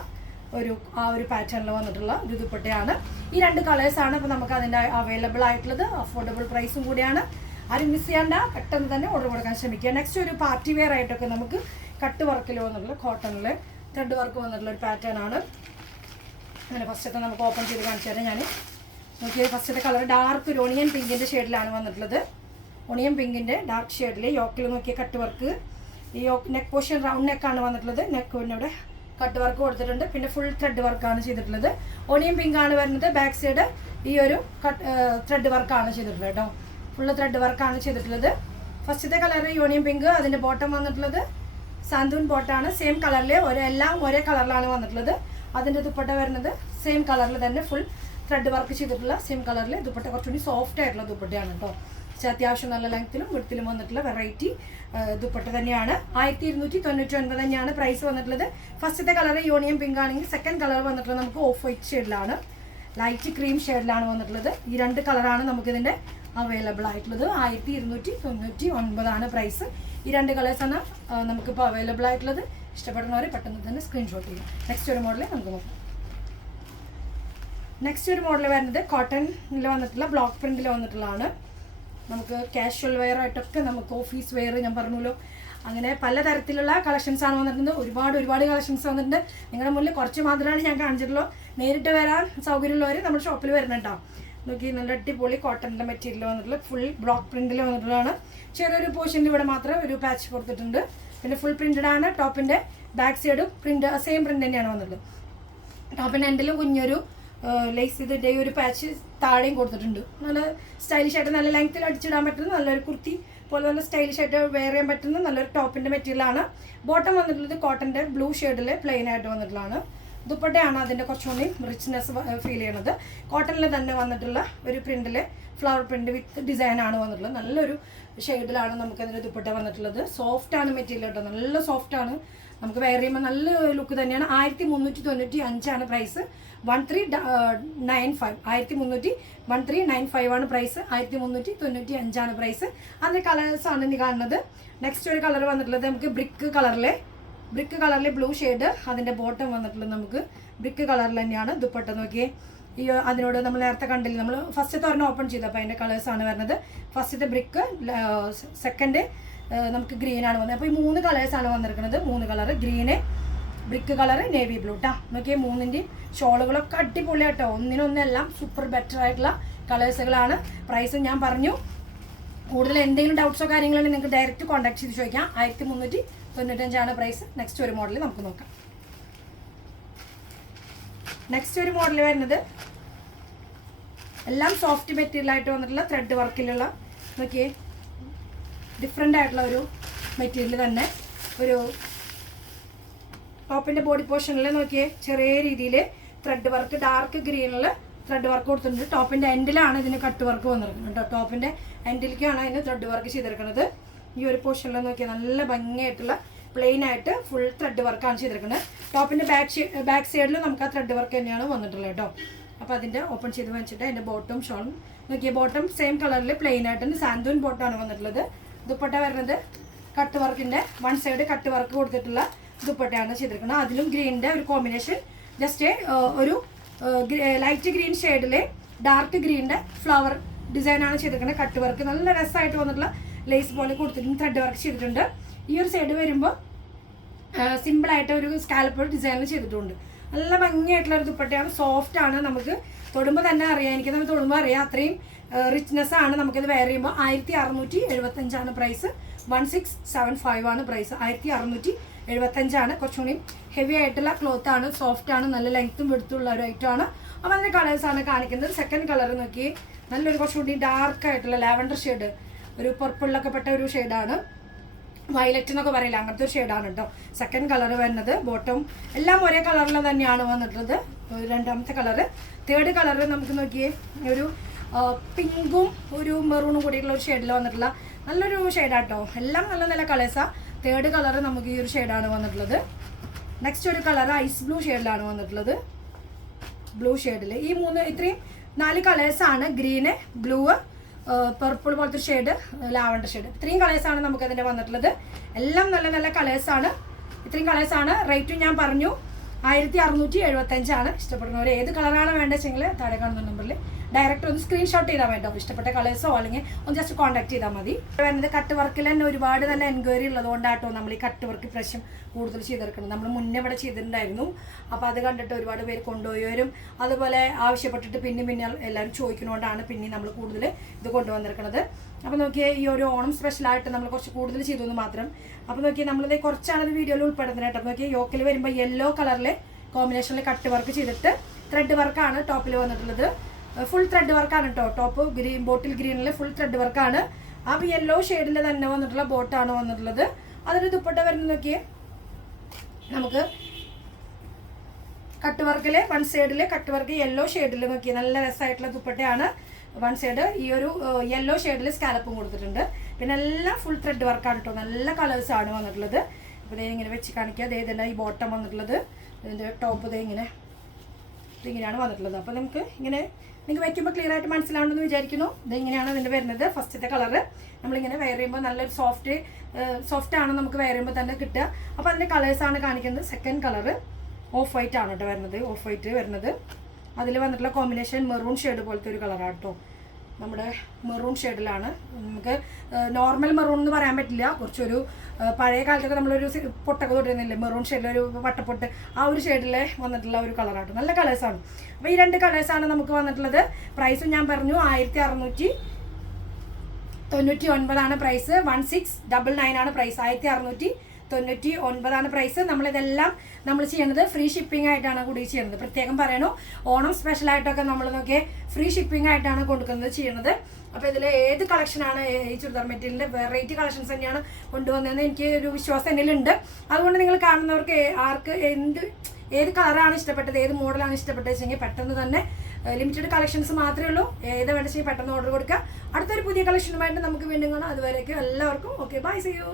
ഒരു ആ ഒരു പാറ്റേണിൽ വന്നിട്ടുള്ള ഒരു ദുപ്പട്ടയാണ് ഈ രണ്ട് കളേഴ്സാണ് ഇപ്പോൾ നമുക്ക് അതിന്റെ അവൈലബിൾ ആയിട്ടുള്ളത്. അഫോർഡബിൾ പ്രൈസും കൂടിയാണ്. ആരും മിസ് ചെയ്യണ്ട. പെട്ടെന്ന് തന്നെ ഓർഡർ കൊടുക്കാൻ ശ്രമിക്കുക. നെക്സ്റ്റ് ഒരു പാർട്ടി വെയർ ആയിട്ടൊക്കെ നമുക്ക് കട്ട് വർക്കിൽ വന്നിട്ടുള്ള കോട്ടണിൽ ത്രെഡ് വർക്ക് വന്നിട്ടുള്ള ഒരു പാറ്റേൺ ആണ്. അങ്ങനെ ഫസ്റ്റത്തെ നമുക്ക് ഓപ്പൺ ചെയ്ത് കാണിച്ചു തരാം ഞാൻ നോക്കിയത് ഫസ്റ്റത്തെ കളർ ഡാർക്ക് ഒരു ഒണിയൻ പിങ്കിന്റെ ഷെയ്ഡിലാണ് വന്നിട്ടുള്ളത്. ഒണിയൻ പിങ്കിന്റെ ഡാർക്ക് ഷെയ്ഡിൽ യോക്കിൽ നോക്കിയ കട്ട് വർക്ക് ഈ നെക്ക് പോർഷൻ റൗണ്ട് നെക്കാണ് വന്നിട്ടുള്ളത്. നെക്ക് ഇവിടെ കട്ട് വർക്ക് കൊടുത്തിട്ടുണ്ട്. പിന്നെ ഫുൾ ത്രെഡ് വർക്കാണ് ചെയ്തിട്ടുള്ളത്. ഒണിയൻ പിങ്ക് ആണ് വരുന്നത്. ബാക്ക് സൈഡ് ഈ ഒരു ത്രെഡ് വർക്കാണ് ചെയ്തിട്ടുള്ളത് കേട്ടോ ഫുള്ള് ത്രെഡ് വർക്കാണ് ചെയ്തിട്ടുള്ളത്. ഫസ്റ്റത്തെ കളർ യൂണിയൻ പിങ്ക് അതിന്റെ ബോട്ടം വന്നിട്ടുള്ളത് സാന്തൂൻ ബോട്ടാണ് സെയിം കളറിൽ ഒരു എല്ലാം ഒരേ കളറിലാണ് വന്നിട്ടുള്ളത്. അതിന്റെ ദുപ്പട്ട വരുന്നത് സെയിം കളറിൽ തന്നെ ഫുൾ ത്രെഡ് വർക്ക് ചെയ്തിട്ടുള്ള സെയിം കളറിൽ ദുപ്പട്ട കുറച്ചുകൂടി സോഫ്റ്റ് ആയിട്ടുള്ള ദുപ്പട്ടയാണ് കേട്ടോ അത്യാവശ്യം നല്ല ലെങ്ത്തിലും വിടത്തിലും വന്നിട്ടുള്ള വെറൈറ്റി ദുപ്പട്ട തന്നെയാണ്. ആയിരത്തി ഇരുന്നൂറ്റി തൊണ്ണൂറ്റി ഒൻപത് തന്നെയാണ് പ്രൈസ് വന്നിട്ടുള്ളത്. ഫസ്റ്റത്തെ കളർ യൂണിയൻ പിങ്ക് ആണെങ്കിൽ സെക്കൻഡ് കളർ വന്നിട്ടുള്ളത് നമുക്ക് ഓഫ് വൈറ്റ് ഷെയ്ഡിലാണ് ലൈറ്റ് ക്രീം ഷെയ്ഡിലാണ് വന്നിട്ടുള്ളത്. ഈ രണ്ട് കളറാണ് നമുക്കിതിന്റെ അവൈലബിൾ ആയിട്ടുള്ളത്. ആയിരത്തി ഇരുന്നൂറ്റി തൊണ്ണൂറ്റി ഒൻപതാണ് പ്രൈസ് ഈ രണ്ട് കളേഴ്സാണ് നമുക്കിപ്പോൾ അവൈലബിൾ ആയിട്ടുള്ളത്. ഇഷ്ടപ്പെടുന്നവർ പെട്ടെന്ന് തന്നെ സ്ക്രീൻഷോട്ട് ചെയ്യും. നെക്സ്റ്റ് ഒരു മോഡൽ നമുക്ക് നോക്കാം. നെക്സ്റ്റ് ഒരു മോഡൽ വരുന്നത് കോട്ടണിൽ വന്നിട്ടുള്ള ബ്ലോക്ക് പ്രിന്റിൽ വന്നിട്ടുള്ളതാണ്. നമുക്ക് കാഷ്വൽ വെയർ ആയിട്ടൊക്കെ നമുക്ക് ഓഫീസ് വെയർ ഞാൻ പറഞ്ഞല്ലോ. അങ്ങനെ പലതരത്തിലുള്ള കളക്ഷൻസ് ആണ് വന്നിട്ടുണ്ട്. ഒരുപാട് ഒരുപാട് കളക്ഷൻസ് വന്നിട്ടുണ്ട്. നിങ്ങളുടെ മുന്നിൽ കുറച്ച് മാത്രമാണ് ഞാൻ കാണിച്ചിട്ടുള്ളൂ. നേരിട്ട് വരാൻ സൗകര്യമുള്ളവർ നമ്മുടെ ഷോപ്പിൽ വരുന്നുണ്ടോ നോക്കി നല്ല അടിപൊളി കോട്ടണിന്റെ മെറ്റീരിയൽ വന്നിട്ടുള്ള ഫുൾ ബ്ലോക്ക് പ്രിന്റിൽ വന്നിട്ടുള്ളതാണ്. ചെറിയൊരു പോർഷനിൽ ഇവിടെ മാത്രം ഒരു പാച്ച് കൊടുത്തിട്ടുണ്ട്. പിന്നെ ഫുൾ പ്രിന്റഡ് ആണ്. ടോപ്പിന്റെ ബാക്ക് സൈഡും പ്രിന്റ് സെയിം പ്രിന്റ് തന്നെയാണ് വന്നിട്ടുള്ളത്. ടോപ്പിന്റെ എൻഡിലും കുഞ്ഞൊരു ലേസ് ഇതിന്റെ ഒരു പാച്ച് താഴെയും കൊടുത്തിട്ടുണ്ട്. നല്ല സ്റ്റൈലിഷ് ആയിട്ട് നല്ല ലെങ്ത്തിൽ അടിച്ചിടാൻ പറ്റുന്ന നല്ലൊരു കുർത്തി പോലെ നല്ല സ്റ്റൈലിഷ് ആയിട്ട് വെയർ ചെയ്യാൻ പറ്റുന്ന നല്ലൊരു ടോപ്പിന്റെ മെറ്റീരിയലാണ് ബോട്ടം വന്നിട്ടുള്ളത് കോട്ടന്റെ ബ്ലൂ ഷെയ്ഡിൽ പ്ലെയിൻ ആയിട്ട് വന്നിട്ടുള്ളതാണ്. ദുപ്പട്ടയാണ് അതിന്റെ കുറച്ചുകൂടി റിച്ച്നെസ് ഫീൽ ചെയ്യണത്. കോട്ടണിൽ തന്നെ വന്നിട്ടുള്ള ഒരു പ്രിന്റിൽ ഫ്ലവർ പ്രിന്റ് വിത്ത് ഡിസൈൻ ആണ് വന്നിട്ടുള്ളത്. നല്ലൊരു ഷെയ്ഡിലാണ് നമുക്ക് അതിന്റെ ദുപ്പട്ട വന്നിട്ടുള്ളത്. സോഫ്റ്റ് ആണ് മെറ്റീരിയൽ കേട്ടോ. നല്ല സോഫ്റ്റ് ആണ്. നമുക്ക് വെയർ ചെയ്യുമ്പോൾ നല്ല ലുക്ക് തന്നെയാണ്. ആയിരത്തി മുന്നൂറ്റി തൊണ്ണൂറ്റി അഞ്ചാണ് price. One three nine five. ആയിരത്തി മുന്നൂറ്റി വൺ ത്രീ നയൻ ഫൈവ് ആണ് പ്രൈസ്. ആയിരത്തി മുന്നൂറ്റി തൊണ്ണൂറ്റി അഞ്ചാണ് പ്രൈസ് അതിന്റെ കളേഴ്സാണ് ഇനി കാണുന്നത്. നെക്സ്റ്റ് ഒരു കളർ വന്നിട്ടുള്ളത് നമുക്ക് ബ്രിക്ക് കളറിലെ. ബ്രിക്ക് കളറിലെ ബ്ലൂ ഷെയ്ഡ് അതിന്റെ ബോട്ടം വന്നിട്ടുള്ളത് നമുക്ക് ബ്രിക്ക് കളറിൽ തന്നെയാണ്. ദുപ്പട്ട നോക്കിയേ. ഈ അതിനോട് നമ്മൾ നേരത്തെ കണ്ടില്ല നമ്മൾ ഫസ്റ്റ് ഒരെണ്ണം ഓപ്പൺ ചെയ്തു അതിന്റെ കളേഴ്സ് ആണ് വരുന്നത്. ഫസ്റ്റത്തെ ബ്രിക്ക് സെക്കൻഡ് നമുക്ക് ഗ്രീൻ ആണ് വന്നത്. അപ്പോൾ ഈ മൂന്ന് കളേഴ്സാണ് വന്നിരിക്കുന്നത്. മൂന്ന് colour green brick colour navy blue ട്ടാ. നോക്കിയാൽ മൂന്നിന്റെയും ഷോളുകളൊക്കെ അടിപൊളിയാട്ടോ ഒന്നിനൊന്നെല്ലാം സൂപ്പർ ബെറ്റർ ആയിട്ടുള്ള കളേഴ്സുകളാണ് പ്രൈസ് ഞാൻ പറഞ്ഞു. കൂടുതൽ എന്തെങ്കിലും ഡൗട്ട്സോ കാര്യങ്ങളോ ഉണ്ടെങ്കിൽ നിങ്ങൾക്ക് ഡയറക്റ്റ് കോൺടാക്ട് ചെയ്ത് ചോദിക്കാം. ആയിരത്തി മുന്നൂറ്റി തൊണ്ണൂറ്റഞ്ചാണ് പ്രൈസ് നെക്സ്റ്റ് ഒരു മോഡൽ നമുക്ക് നോക്കാം. നെക്സ്റ്റ് ഒരു മോഡൽ വരുന്നത് എല്ലാം സോഫ്റ്റ് മെറ്റീരിയൽ ആയിട്ട് വന്നിട്ടുള്ള ത്രെഡ് വർക്കിലുള്ള നോക്കിയേ ഡിഫറെന്റ് ആയിട്ടുള്ള ഒരു മെറ്റീരിയൽ തന്നെ. ഒരു ടോപ്പിന്റെ ബോഡി പോർഷനിൽ നോക്കിയേ ചെറിയ രീതിയിൽ ത്രെഡ് വർക്ക് ഡാർക്ക് ഗ്രീനിൽ ത്രെഡ് വർക്ക് കൊടുത്തിട്ടുണ്ട്. ടോപ്പിന്റെ എൻഡിലാണ് ഇതിന് കട്ട് വർക്ക് വന്നിരിക്കുന്നത് കേട്ടോ ടോപ്പിന്റെ എൻഡിലേക്കാണ് അതിന് ത്രെഡ് വർക്ക് ചെയ്തിരിക്കുന്നത്. ഈ ഒരു പോർഷനിൽ നോക്കിയാൽ നല്ല ഭംഗിയായിട്ടുള്ള പ്ലെയിൻ ആയിട്ട് ഫുൾ ത്രെഡ് വർക്കാണ് ചെയ്തിരിക്കുന്നത്. ടോപ്പിന്റെ ബാക്ക് ബാക്ക് സൈഡിൽ നമുക്ക് ആ ത്രെഡ് വർക്ക് തന്നെയാണ് വന്നിട്ടുള്ളത് കേട്ടോ അപ്പോൾ അതിന്റെ ഓപ്പൺ ചെയ്ത് വെച്ചിട്ട് അതിന്റെ ബോട്ടം ഷോളും നോക്കിയ ബോട്ടം സെയിം കളറിൽ പ്ലെയിൻ ആയിട്ട് സാന്ത്വൻ ബോട്ടമാണ് വന്നിട്ടുള്ളത്. ദുപ്പട്ട വരുന്നത് കട്ട് വർക്കിന്റെ വൺ സൈഡ് കട്ട് വർക്ക് കൊടുത്തിട്ടുള്ള ദുപ്പട്ടയാണ് ചെയ്തിരിക്കുന്നത്. അതിലും ഗ്രീനിന്റെ ഒരു കോമ്പിനേഷൻ ജസ്റ്റ് ഒരു ലൈറ്റ് ഗ്രീൻ ഷെയ്ഡിലെ ഡാർക്ക് ഗ്രീനിന്റെ ഫ്ലവർ ഡിസൈനാണ് ചെയ്തിരിക്കുന്നത്. കട്ട് വർക്ക് നല്ല രസമായിട്ട് വന്നിട്ടുള്ള ലേസ് പോലെ കൊടുത്തിട്ടുണ്ട് ത്രെഡ് വർക്ക് ചെയ്തിട്ടുണ്ട്. ഈ ഒരു സൈഡ് വരുമ്പോൾ സിമ്പിളായിട്ട് ഒരു സ്കാലപ്പ് ഡിസൈനിൽ ചെയ്തിട്ടുണ്ട്. നല്ല ഭംഗിയായിട്ടുള്ള ഒരു ദുപ്പട്ടയാണ്. സോഫ്റ്റ് ആണ്. നമുക്ക് തൊടുമ്പോൾ തന്നെ അറിയാം. എനിക്ക് നമ്മൾ തൊടുമ്പോൾ അറിയാം. അത്രയും റിച്ച്നെസ് ആണ് നമുക്കിത് വെയർ ചെയ്യുമ്പോൾ ആയിരത്തി അറുന്നൂറ്റി എഴുപത്തഞ്ചാണ് price one six seven five ആണ് പ്രൈസ് ആയിരത്തി അറുന്നൂറ്റി എഴുപത്തഞ്ചാണ് കുറച്ചുകൂടി ഹെവി ആയിട്ടുള്ള ക്ലോത്ത് ആണ്. സോഫ്റ്റ് ആണ്. നല്ല ലെങ്ത്തും വെടുത്തുള്ള ഒരു ഐറ്റം ആണ്. അപ്പോൾ അതിന്റെ കളേഴ്സാണ് കാണിക്കുന്നത്. സെക്കൻഡ് കളർ നോക്കി നല്ലൊരു കുറച്ചുകൂടി ഡാർക്ക് ആയിട്ടുള്ള ലാവൻഡർ ഷെയ്ഡ് ഒരു പർപ്പിളിലൊക്കെ പെട്ട ഒരു ഷെയ്ഡാണ് വയലറ്റ് എന്നൊക്കെ പറയില്ല അങ്ങനത്തെ ഒരു ഷെയ്ഡാണ് കേട്ടോ സെക്കൻഡ് കളർ വരുന്നത്. ബോട്ടം എല്ലാം ഒരേ കളറിൽ തന്നെയാണ് വന്നിട്ടുള്ളത്. രണ്ടാമത്തെ കളർ തേർഡ് കളർ നമുക്ക് നോക്കിയേ. ഒരു പിങ്കും ഒരു മെറൂണും കൂടിയുള്ള ഒരു ഷെയ്ഡിൽ വന്നിട്ടുള്ള നല്ലൊരു ഷെയ്ഡാട്ടോ എല്ലാം നല്ല നല്ല കളേഴ്സാണ് തേർഡ് കളർ നമുക്ക് ഈ ഒരു ഷെയ്ഡാണ് വന്നിട്ടുള്ളത്. നെക്സ്റ്റ് ഒരു കളർ ഐസ് ബ്ലൂ ഷെയ്ഡിലാണ് വന്നിട്ടുള്ളത്. ബ്ലൂ ഷെയ്ഡിൽ ഈ മൂന്ന് ഇത്രയും നാല് കളേഴ്സാണ് ഗ്രീന് ബ്ലൂ പർപ്പിൾ പോലത്തെ ഷെയ്ഡ് ലാവണ്ടർ ഷെയ്ഡ് ഇത്രയും കളേഴ്സാണ് നമുക്ക് അതിന്റെ വന്നിട്ടുള്ളത്. എല്ലാം നല്ല നല്ല കളേഴ്സാണ് ഇത്രയും കളേഴ്സാണ് റേറ്റും ഞാൻ പറഞ്ഞു. ആയിരത്തി അറുന്നൂറ്റി എഴുപത്തഞ്ചാണ് ഇഷ്ടപ്പെടുന്നവർ ഏത് കളറാണ് വേണ്ടതെങ്കിൽ താഴെ കാണുന്ന നമ്പറിൽ ഡയറക്റ്റ് ഒന്ന് സ്ക്രീൻഷോട്ട് ചെയ്താൽ വേണ്ടോ ഇഷ്ടപ്പെട്ട കളേഴ്സോ അല്ലെങ്കിൽ ഒന്ന് ജസ്റ്റ് കോൺടാക്ട് ചെയ്താൽ മതി. വരുന്നത് കട്ട് വർക്കിൽ തന്നെ ഒരുപാട് നല്ല എൻക്വയറി ഉള്ളതുകൊണ്ടാട്ടോ നമ്മൾ ഈ കട്ട് വർക്ക് പ്രശ്നം കൂടുതൽ ചെയ്തെടുക്കുന്നത്. നമ്മൾ മുന്നേ ഇവിടെ ചെയ്തിട്ടുണ്ടായിരുന്നു. അപ്പോൾ അത് കണ്ടിട്ട് ഒരുപാട് പേര് കൊണ്ടുപോയവരും അതുപോലെ ആവശ്യപ്പെട്ടിട്ട് പിന്നെ പിന്നെ എല്ലാവരും ചോദിക്കുന്നതുകൊണ്ടാണ് പിന്നെ നമ്മൾ കൂടുതൽ ഇത് കൊണ്ടുവന്നിരിക്കുന്നത്. അപ്പോൾ നോക്കിയാൽ ഈ ഒരു ഓണം സ്പെഷ്യലായിട്ട് നമ്മൾ കുറച്ച് കൂടുതൽ ചെയ്തു എന്ന് മാത്രം. അപ്പോൾ നോക്കിയാൽ നമ്മളിത് കുറച്ചാണ് വീഡിയോയിൽ ഉൾപ്പെടുന്നത് കേട്ടോ. നോക്കിയാൽ യോക്കിൽ വരുമ്പോൾ യെല്ലോ കളറിൽ കോമ്പിനേഷനിൽ കട്ട് വർക്ക് ചെയ്തിട്ട് ത്രെഡ് വർക്കാണ് ടോപ്പിൽ വന്നിട്ടുള്ളത്. ഫുൾ ത്രെഡ് വർക്കാണ് കേട്ടോ ടോപ്പ് ഗ്രീൻ ബോട്ടിൽ ഗ്രീനിൽ ഫുൾ ത്രെഡ് വർക്കാണ് ആ യെല്ലോ ഷെയ്ഡിൽ തന്നെ വന്നിട്ടുള്ള ബോട്ടാണ് വന്നിട്ടുള്ളത്. അതിന് ദുപ്പട്ട വരുന്ന നോക്കിയേ. നമുക്ക് കട്ട് വർക്കിൽ വൺ സൈഡിൽ കട്ട് വർക്ക് യെല്ലോ ഷെയ്ഡിൽ നോക്കിയേ. നല്ല രസമായിട്ടുള്ള ദുപ്പട്ടയാണ്. വൺ സൈഡ് ഈ ഒരു യെല്ലോ ഷെയ്ഡിൽ സ്കാലപ്പും കൊടുത്തിട്ടുണ്ട്. പിന്നെ എല്ലാം ഫുൾ ത്രെഡ് വർക്കാണ് കേട്ടോ നല്ല കളേഴ്സ് ആണ് വന്നിട്ടുള്ളത്. ദേ ഇങ്ങനെ വെച്ച് കാണിക്കുക അതേ ഇതെല്ലാം ഈ ബോട്ടം വന്നിട്ടുള്ളത്. ഇതിന്റെ ടോപ്പ് ഇതേ ഇങ്ങനെ ഇതിങ്ങനെയാണ് വന്നിട്ടുള്ളത്. അപ്പോൾ നമുക്ക് ഇങ്ങനെ നിങ്ങൾക്ക് വയ്ക്കുമ്പോൾ ക്ലിയർ ആയിട്ട് മനസ്സിലാവണമെന്ന് വിചാരിക്കുന്നു. ഇത് ഇങ്ങനെയാണ് ഇതിന്റെ വരുന്നത്. ഫസ്റ്റത്തെ കളറ് നമ്മളിങ്ങനെ വെയർ ചെയ്യുമ്പോൾ നല്ലൊരു സോഫ്റ്റ് സോഫ്റ്റ് ആണ് നമുക്ക് വെയർ ചെയ്യുമ്പോൾ തന്നെ കിട്ടുക. അപ്പോൾ അതിന്റെ കളേഴ്സാണ് കാണിക്കുന്നത്. സെക്കൻഡ് കളറ് ഓഫ് വൈറ്റ് ആണ് കേട്ടോ വരുന്നത്. ഓഫ് വൈറ്റ് വരുന്നത്. അതിൽ വന്നിട്ടുള്ള കോമ്പിനേഷൻ മെറൂൺ ഷെയ്ഡ് പോലത്തെ ഒരു കളറാണ് കേട്ടോ. നമ്മുടെ മെറൂൺ ഷെയ്ഡിലാണ്. നമുക്ക് നോർമൽ മെറൂൺ എന്ന് പറയാൻ പറ്റില്ല. കുറച്ചൊരു പഴയ കാലത്തൊക്കെ നമ്മളൊരു പൊട്ടൊക്കെ തൊട്ടിരുന്നില്ലേ? മെറൂൺ ഷെയ്ഡിൽ ഒരു വട്ടപ്പൊട്ട്. ആ ഒരു ഷെയ്ഡിൽ വന്നിട്ടുള്ള ഒരു കളറാണ് നല്ല കളേഴ്സാണ് അപ്പോൾ ഈ രണ്ട് കളേഴ്സാണ് നമുക്ക് വന്നിട്ടുള്ളത്. പ്രൈസും ഞാൻ പറഞ്ഞു ആയിരത്തി അറുന്നൂറ്റി തൊണ്ണൂറ്റി ഒൻപതാണ് price one six double nine ആണ് പ്രൈസ് ആയിരത്തി അറുന്നൂറ്റി തൊണ്ണൂറ്റി ഒൻപതാണ് പ്രൈസ് നമ്മളിതെല്ലാം നമ്മൾ ചെയ്യുന്നത് ഫ്രീ ഷിപ്പിംഗ് ആയിട്ടാണ് കൂടി ചെയ്യുന്നത്. പ്രത്യേകം പറയണു ഓണം സ്പെഷ്യൽ ആയിട്ടൊക്കെ നമ്മൾ നോക്കിയാൽ ഫ്രീ ഷിപ്പിംഗ് ആയിട്ടാണ് കൊടുക്കുന്നത് ചെയ്യുന്നത്. അപ്പോൾ ഇതിൽ ഏത് കളക്ഷനാണ് ഈ ചുരിദാർ മെറ്റീരിയലിന്റെ വെറൈറ്റി കളക്ഷൻസ് തന്നെയാണ് കൊണ്ടുവന്നതെന്ന് എനിക്ക് ഒരു വിശ്വാസം എന്നിലുണ്ട്. അതുകൊണ്ട് നിങ്ങൾ കാണുന്നവർക്ക് ആർക്ക് എന്ത് ഏത് കളറാണ് ഇഷ്ടപ്പെട്ടത് ഏത് മോഡലാണ് ഇഷ്ടപ്പെട്ടത് വെച്ചെങ്കിൽ പെട്ടെന്ന് തന്നെ ലിമിറ്റഡ് കളക്ഷൻസ് മാത്രമേ ഉള്ളൂ. ഏത് വേണ്ട പെട്ടെന്ന് ഓർഡർ കൊടുക്കുക. അടുത്തൊരു പുതിയ കളക്ഷനുമായിട്ട് നമുക്ക് വീണ്ടും കാണാം. അതുവരേക്കും എല്ലാവർക്കും ഓക്കെ ബൈ സി യു